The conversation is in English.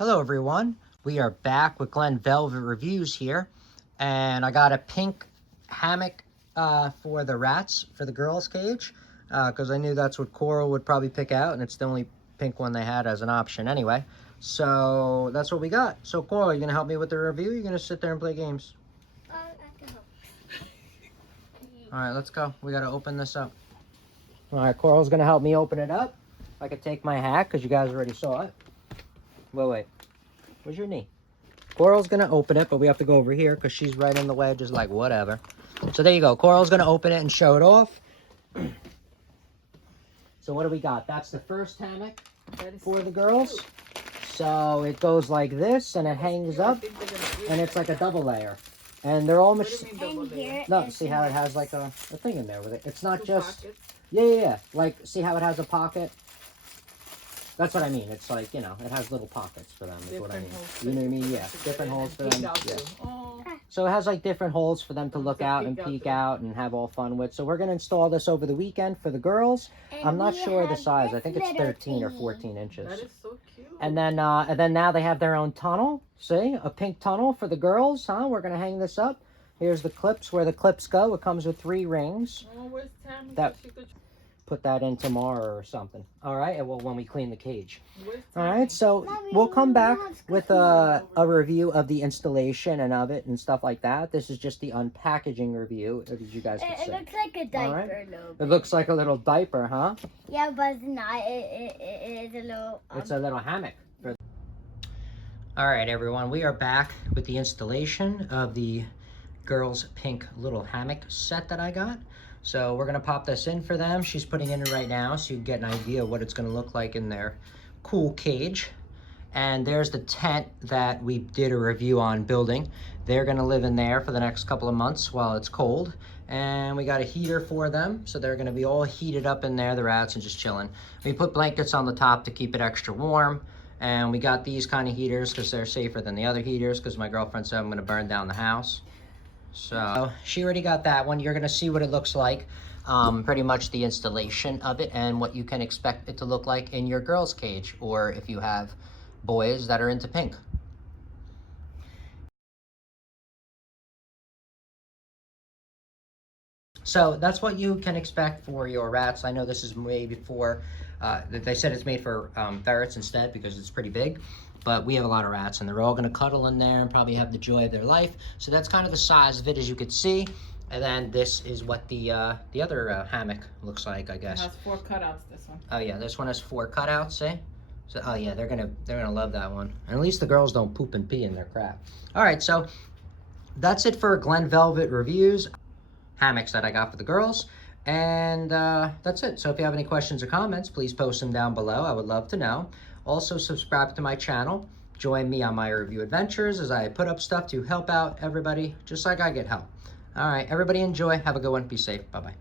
Hello everyone, we are back with Glen Velvet Reviews here, and I got a pink hammock for the rats for the girls' cage, because I knew that's what Coral would probably pick out, and it's the only pink one they had as an option anyway. So that's what we got. So Coral, you gonna help me with the review? You're gonna sit there and play games? I can help. All right, let's go. We gotta open this up. All right, Coral's gonna help me open it up. I could take my hat because you guys already saw it. Wait. Where's your knee? Coral's gonna open it, but we have to go over here because she's right in the way, just like whatever. So there you go. Coral's gonna open it and show it off. So what do we got? That's the first hammock for the girls. So it goes like this, and it hangs up, and it's like a double layer. And they're all no, see how it has like a thing in there with it. It's not just yeah. Like, see how it has a pocket? That's what I mean. It's like, you know, it has little pockets for them, is what I mean. You know what I mean? Yeah, different holes for them. Yeah. So it has like different holes for them to look out and peek out and have all fun with. So we're going to install this over the weekend for the girls. I'm not sure the size. I think it's 13 or 14 inches. That is so cute. And then now they have their own tunnel. See? A pink tunnel for the girls, huh? We're going to hang this up. Here's the clips, where the clips go. It comes with 3 rings. Oh, where's Tammy? That put that in tomorrow or something. All right, and well, when we clean the cage. All right, so we'll come back with a review of the installation and of it and stuff like that. This is just the unpackaging review, as you guys can see. It looks like a diaper, right. a little It bit. looks like a little diaper, huh? Yeah, but it's not. It is a little. It's a little hammock. All right, everyone, we are back with the installation of the girls' pink little hammock set that I got. So we're gonna pop this in for them. She's putting it in right now, so you can get an idea of what it's gonna look like in their cool cage. And there's the tent that we did a review on building. They're gonna live in there for the next couple of months while it's cold. And we got a heater for them, so they're gonna be all heated up in there, the rats, and just chilling. We put blankets on the top to keep it extra warm. And we got these kind of heaters because they're safer than the other heaters, because my girlfriend said I'm gonna burn down the house. So she already got that one. You're gonna see what it looks like, pretty much the installation of it and what you can expect it to look like in your girls' cage, or if you have boys that are into pink. So that's what you can expect for your rats. I know this is made for, they said it's made for ferrets instead because it's pretty big. But we have a lot of rats, and they're all going to cuddle in there and probably have the joy of their life. So that's kind of the size of it, as you can see. And then this is what the other hammock looks like, I guess. It has 4 cutouts, this one. Oh yeah, this one has 4 cutouts, see? So, oh yeah, they're gonna love that one. And at least the girls don't poop and pee in their crap. All right, so that's it for Glen Velvet Reviews hammocks that I got for the girls. And that's it. So if you have any questions or comments, please post them down below. I would love to know. Also, subscribe to my channel. Join me on my review adventures as I put up stuff to help out everybody, just like I get help. All right, everybody enjoy. Have a good one. Be safe. Bye-bye.